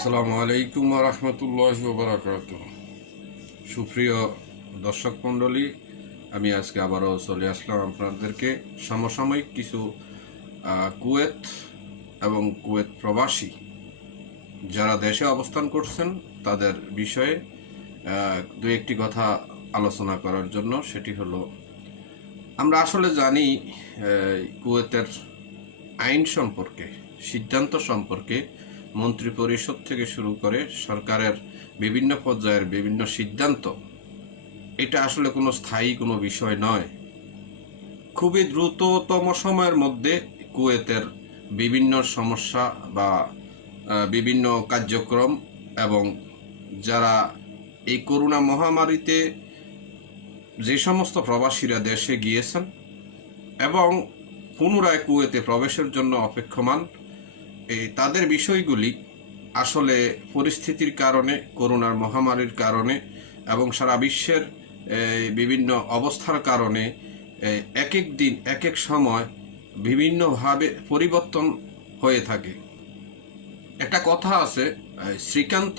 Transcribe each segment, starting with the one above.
আসসালামু আলাইকুম ওয়া রাহমাতুল্লাহি ওয়া বারাকাতুহু। সুপ্রিয় দর্শক মণ্ডলী, আমি আজকে আবারও চলে আসলাম আপনাদেরকে সমসাময়িক কিছু কুয়েত এবং কুয়েত প্রবাসী যারা দেশে অবস্থান করছেন তাদের বিষয়ে দু একটি কথা আলোচনা করার জন্য। সেটি হলো, আমরা আসলে জানি কুয়েতের আইন সম্পর্কে, সিদ্ধান্ত সম্পর্কে মন্ত্রী পরিষদ থেকে শুরু করে সরকারের বিভিন্ন পর্যায়ের বিভিন্ন সিদ্ধান্ত, এটা আসলে কোনো স্থায়ী কোনো বিষয় নয়। খুবই দ্রুততম সময়ের মধ্যে কুয়েতের বিভিন্ন সমস্যা বা বিভিন্ন কার্যক্রম এবং যারা এই করোনা মহামারীতে যে সমস্ত প্রবাসীরা দেশে গিয়েছেন এবং পুনরায় কুয়েতে প্রবেশের জন্য অপেক্ষমান, তাদের বিষয়গুলি আসলে পরিস্থিতির কারণে, করোনার মহামারীর কারণে এবং সারা বিশ্বের বিভিন্ন অবস্থার কারণে এক এক দিন এক এক সময় বিভিন্নভাবে পরিবর্তন হয়ে থাকে। একটা কথা আছে, শ্রীকান্ত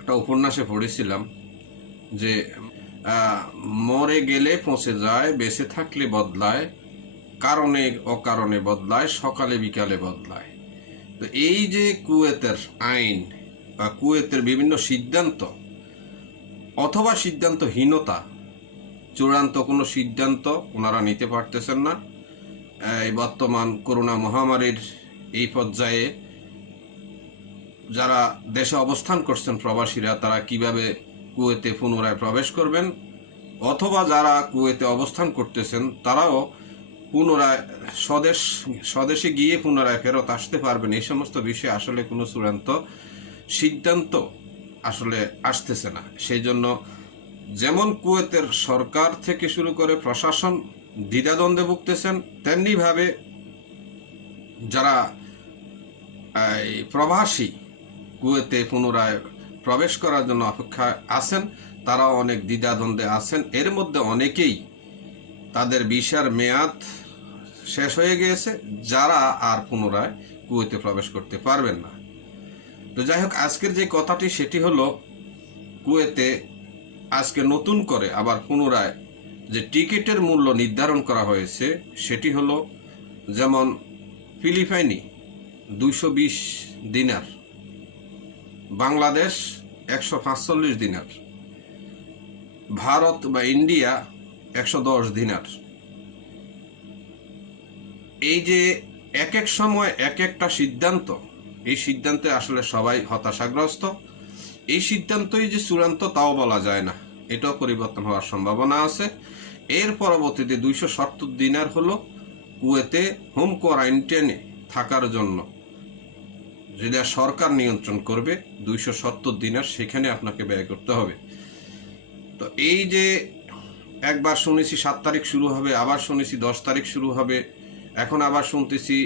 একটা উপন্যাসে পড়েছিলাম যে মরে গেলে পৌঁছে যায়, বেঁচে থাকলে বদলায়, কারণে অকারণে বদলায়, সকালে বিকালে বদলায়। তো এই যে কুয়েতের আইন বা কুয়েতের বিভিন্ন সিদ্ধান্ত অথবা সিদ্ধান্তহীনতা, চূড়ান্ত কোনো সিদ্ধান্ত ওনারা নিতে পারতেছেন না। এই বর্তমান করোনা মহামারীর এই পর্যায়ে যারা দেশে অবস্থান করছেন প্রবাসীরা, তারা কিভাবে কুয়েতে পুনরায় প্রবেশ করবেন, অথবা যারা কুয়েতে অবস্থান করতেছেন তারাও পুনরায় স্বদেশে গিয়ে পুনরায় ফেরত আসতে পারবেন, এই সমস্ত বিষয়ে আসলে কোনো চূড়ান্ত সিদ্ধান্ত আসলে আসতেছে না। সেই জন্য যেমন কুয়েতের সরকার থেকে শুরু করে প্রশাসন দ্বিধাদ্বন্দ্বে ভুগতেছেন, তেমনিভাবে যারা প্রবাসী কুয়েতে পুনরায় প্রবেশ করার জন্য অপেক্ষায় আছেন তারাও অনেক দ্বিধাদ্বন্দ্বে আছেন। এর মধ্যে অনেকেই তাদের ভিসার মেয়াদ শেষ হয়ে গিয়েছে, যারা আর পুনরায় কুয়েতে প্রবেশ করতে পারবেন না। তো যাই হোক, আজকের যে কথাটি সেটি হলো, কুয়েতে আজকে নতুন করে আবার পুনরায় যে টিকিটের মূল্য নির্ধারণ করা হয়েছে সেটি হলো, যেমন ফিলিপাইনি 220 দিনার, বাংলাদেশ 145 দিনার, ভারত বা ইন্ডিয়া 110 দিনার। এই যে এক এক সময় এক একটা সিদ্ধান্ত, এই সিদ্ধান্তে আসলে সবাই হতাশাগ্রস্ত। এই সিদ্ধান্তই যে চূড়ান্ত তাও বলা যায় না, এটাও পরিবর্তন হওয়ার সম্ভাবনা আছে। এর পরবর্তীতে 270 দিনার হলো কুয়েতে হোম কোয়ারেন্টাইনে থাকার জন্য, যেটা সরকার নিয়ন্ত্রণ করবে। 270 দিনার সেখানে আপনাকে ব্যয় করতে হবে। তো এই যে একবার শুনেছি 7 তারিখ শুরু হবে, আবার শুনেছি 10 তারিখ শুরু হবে, এখন আবার শুনতেছি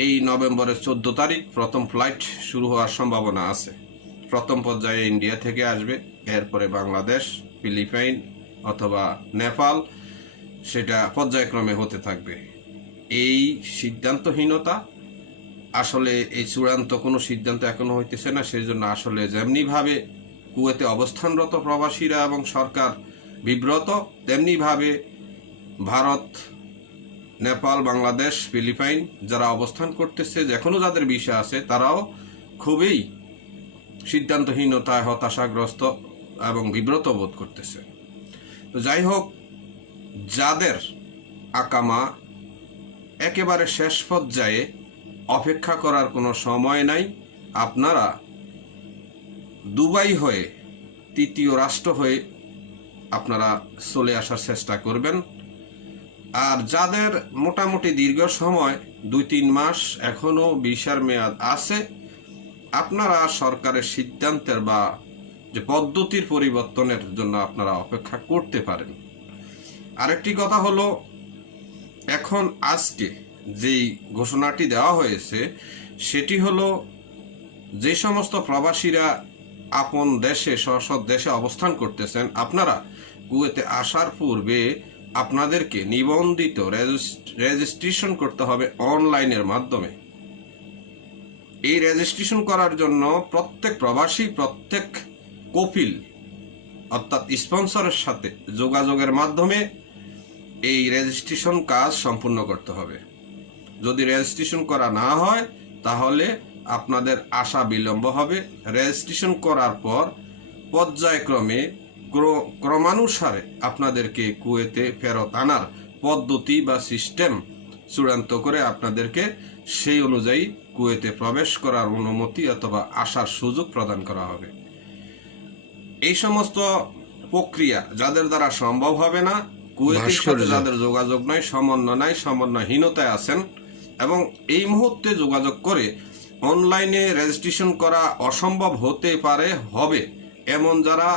এই নভেম্বরের 14 তারিখ প্রথম ফ্লাইট শুরু হওয়ার সম্ভাবনা আছে। প্রথম পর্যায়ে ইন্ডিয়া থেকে আসবে, এরপরে বাংলাদেশ, ফিলিপাইন অথবা নেপাল, সেটা পর্যায়ক্রমে হতে থাকবে। এই সিদ্ধান্তহীনতা, আসলে এই চূড়ান্ত কোনো সিদ্ধান্ত এখনো হইতেছে না। সেই জন্য আসলে যেমনিভাবে কুয়েতে অবস্থানরত প্রবাসীরা এবং সরকার বিব্রত, তেমনিভাবে ভারত, নেপাল, বাংলাদেশ, ফিলিপাইন যারা অবস্থান করতেছে, এখনো যাদের ভিসা আছে, তারাও খুবই সিদ্ধান্তহীনতায় হতাশাগ্রস্ত এবং বিব্রত বোধ করতেছে। তো যাই হোক, যাদের আকামা একেবারে শেষ পর্যায়ে, অপেক্ষা করার কোনো সময় নাই, আপনারা দুবাই হয়ে, তৃতীয় রাষ্ট্র হয়ে আপনারা চলে আসার চেষ্টা করবেন। আর যাদের মোটামুটি দীর্ঘ সময় 2-3 মাস এখনো ভিসার মেয়াদ আছে, আপনারা সরকারের সিদ্ধান্তের বা যে পদ্ধতির পরিবর্তনের জন্য আপনারা অপেক্ষা করতে পারেন। আরেকটি কথা হলো, এখন আজকে যেই ঘোষণাটি দেওয়া হয়েছে সেটি হলো, যে সমস্ত প্রবাসীরা আপন দেশে, স্ব দেশে অবস্থান করতেছেন, আপনারা কুয়েতে আসার পূর্বে আপনাদেরকে নিবন্ধিত রেজিস্ট্রেশন করতে হবে অনলাইনের মাধ্যমে। এই রেজিস্ট্রেশন করার জন্য প্রত্যেক প্রবাসী, প্রত্যেক কপিল অর্থাৎ স্পন্সরের সাথে যোগাযোগের মাধ্যমে এই রেজিস্ট্রেশন কাজ সম্পূর্ণ করতে হবে। যদি রেজিস্ট্রেশন করা না হয় তাহলে আপনাদের আশা বিলম্ব হবে। রেজিস্ট্রেশন করার পর পর্যায়ক্রমে ক্রমানুসারে আপনাদেরকে কুয়েতে ফেরত আনার পদ্ধতি বা সিস্টেম চূড়ান্ত করে আপনাদেরকে সেই অনুযায়ী কুয়েতে প্রবেশ করার অনুমতি অথবা আসার সুযোগ প্রদান করা হবে। এই সমস্ত প্রক্রিয়া যাদের দ্বারা সম্ভব হবে না, কুয়েতের সাথে যাদের যোগাযোগ নাই, সমন্বয়হীনতায় আছেন এবং এই মুহূর্তে যোগাযোগ করে অনলাইনে রেজিস্ট্রেশন করা অসম্ভব হতে পারে, হবে এমন যারা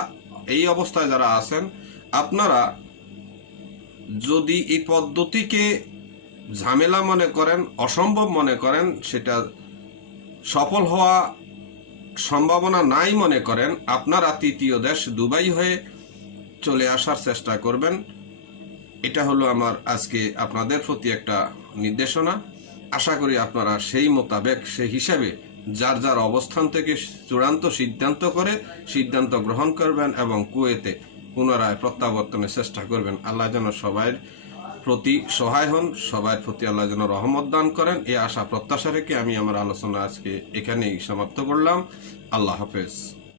এই অবস্থায় যারা আছেন, আপনারা যদি এই পদ্ধতিকে ঝামেলা মনে করেন, অসম্ভব মনে করেন, সেটা সফল হওয়া সম্ভাবনা নাই মনে করেন, আপনারা তৃতীয় দেশ দুবাই হয়ে চলে আসার চেষ্টা করবেন। এটা হলো আমার আজকে আপনাদের প্রতি একটা নির্দেশনা। আশা করি আপনারা সেই মোতাবেক, সেই হিসাবে যার যার অবস্থান থেকে চূড়ান্ত সিদ্ধান্ত গ্রহণ করবেন এবং কুয়েতে পুনরায় প্রত্যাবর্তনের চেষ্টা করবেন। আল্লাহ যেন সবার প্রতি সহায় হন, সবার প্রতি আল্লাহ যেন রহমত দান করেন, এই আশা প্রত্যাশা রেখে আমি আমার আলোচনা আজকে এখানেই সমাপ্ত করলাম। আল্লাহ হাফেজ।